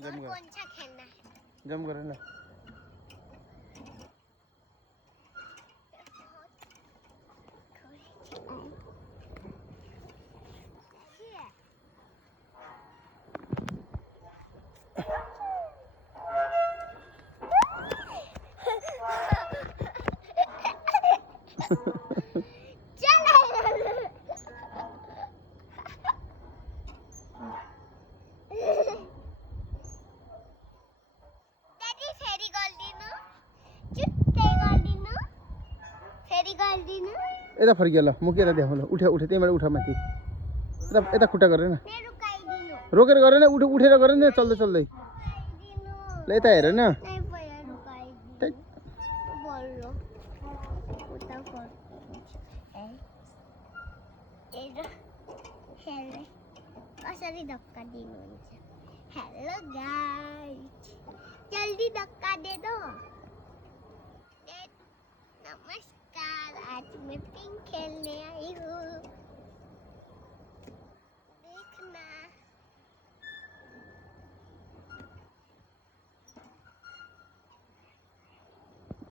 कौन सा खेलना है? जम करे ना। यता फर्कियो ल म के यता देखाउँ ल उठे उठे त्यहीँबाट उठ माथि यता यता खुट्टा गरेर न रोकेर गरेन उठेर गरेन चल्दै चल्दै ल यता हेर न कसरी धक्का दिनुहुन्छ? हेलो गाइस, जल्दी धक्का दे दो। नमस्कार, आज मैं